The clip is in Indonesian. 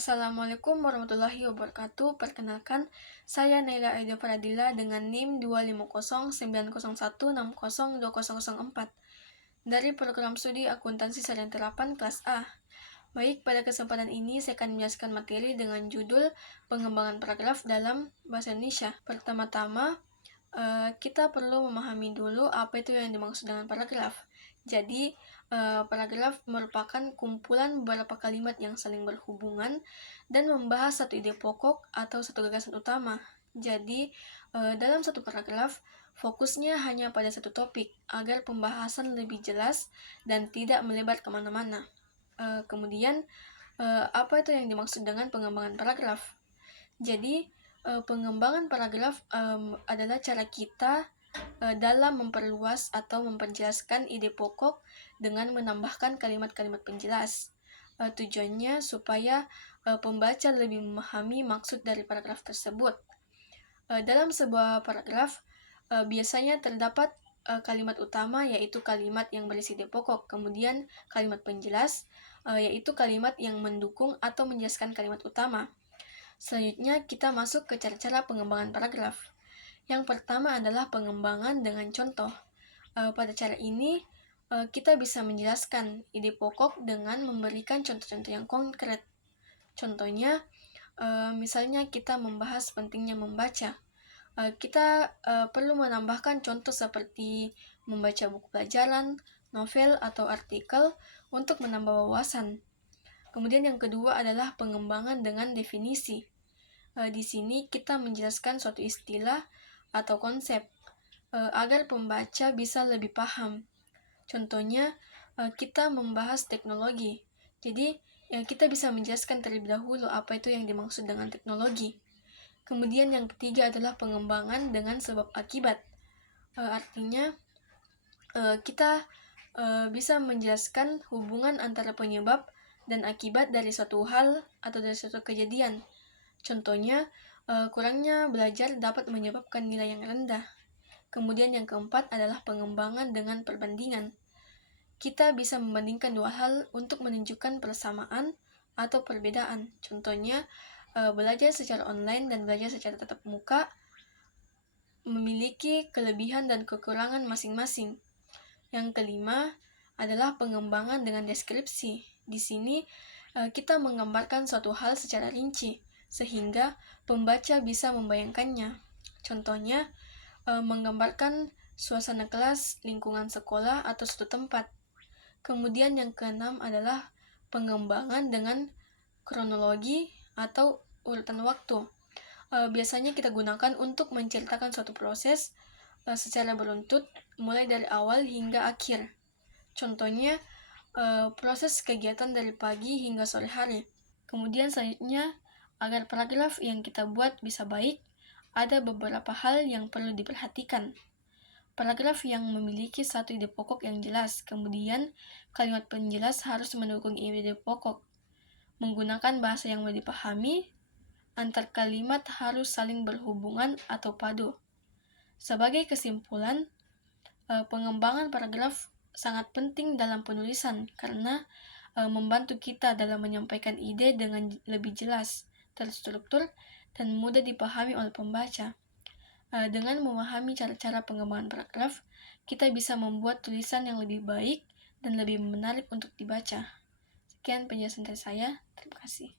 Assalamualaikum warahmatullahi wabarakatuh. Perkenalkan, saya Naila Aida Pradila dengan NIM 2509016020004 dari program studi Akuntansi Sarian Terapan kelas A. Baik, pada kesempatan ini saya akan menjelaskan materi dengan judul Pengembangan Paragraf dalam Bahasa Indonesia. Pertama-tama, kita perlu memahami dulu apa itu yang dimaksud dengan paragraf. Jadi, paragraf merupakan kumpulan beberapa kalimat yang saling berhubungan dan membahas satu ide pokok atau satu gagasan utama. Jadi, dalam satu paragraf, fokusnya hanya pada satu topik agar pembahasan lebih jelas dan tidak melebar kemana-mana. Kemudian, apa itu yang dimaksud dengan pengembangan paragraf? Jadi, pengembangan paragraf adalah cara kita dalam memperluas atau memperjelaskan ide pokok dengan menambahkan kalimat-kalimat penjelas. Tujuannya supaya pembaca lebih memahami maksud dari paragraf tersebut. Dalam sebuah paragraf, biasanya terdapat kalimat utama, yaitu kalimat yang berisi ide pokok, kemudian kalimat penjelas, yaitu kalimat yang mendukung atau menjelaskan kalimat utama. Selanjutnya, kita masuk ke cara-cara pengembangan paragraf. Yang pertama adalah pengembangan dengan contoh. Pada cara ini, kita bisa menjelaskan ide pokok dengan memberikan contoh-contoh yang konkret. Contohnya, misalnya kita membahas pentingnya membaca. Kita perlu menambahkan contoh seperti membaca buku pelajaran, novel, atau artikel untuk menambah wawasan. Kemudian yang kedua adalah pengembangan dengan definisi. Di sini kita menjelaskan suatu istilah atau konsep agar pembaca bisa lebih paham. Contohnya, kita membahas teknologi. Jadi, kita bisa menjelaskan terlebih dahulu apa itu yang dimaksud dengan teknologi. Kemudian yang ketiga adalah pengembangan dengan sebab akibat. Artinya, kita bisa menjelaskan hubungan antara penyebab dan akibat dari suatu hal atau dari suatu kejadian. Contohnya, kurangnya belajar dapat menyebabkan nilai yang rendah. Kemudian yang keempat adalah pengembangan dengan perbandingan. Kita bisa membandingkan dua hal untuk menunjukkan persamaan atau perbedaan. Contohnya, belajar secara online dan belajar secara tatap muka memiliki kelebihan dan kekurangan masing-masing. Yang kelima adalah pengembangan dengan deskripsi. Di sini, kita menggambarkan suatu hal secara rinci, sehingga pembaca bisa membayangkannya. Contohnya, menggambarkan suasana kelas, lingkungan sekolah, atau suatu tempat. Kemudian yang keenam adalah pengembangan dengan kronologi atau urutan waktu. Biasanya kita gunakan untuk menceritakan suatu proses secara beruntut, mulai dari awal hingga akhir. Contohnya, proses kegiatan dari pagi hingga sore hari. Kemudian selanjutnya, agar paragraf yang kita buat bisa baik, ada beberapa hal yang perlu diperhatikan. Paragraf yang memiliki satu ide pokok yang jelas, kemudian kalimat penjelas harus mendukung ide pokok. Menggunakan bahasa yang mudah dipahami, antar kalimat harus saling berhubungan atau padu. Sebagai kesimpulan, pengembangan paragraf sangat penting dalam penulisan karena membantu kita dalam menyampaikan ide dengan lebih jelas, terstruktur, dan mudah dipahami oleh pembaca. Dengan memahami cara-cara pengembangan paragraf, kita bisa membuat tulisan yang lebih baik dan lebih menarik untuk dibaca. Sekian penjelasan dari saya. Terima kasih.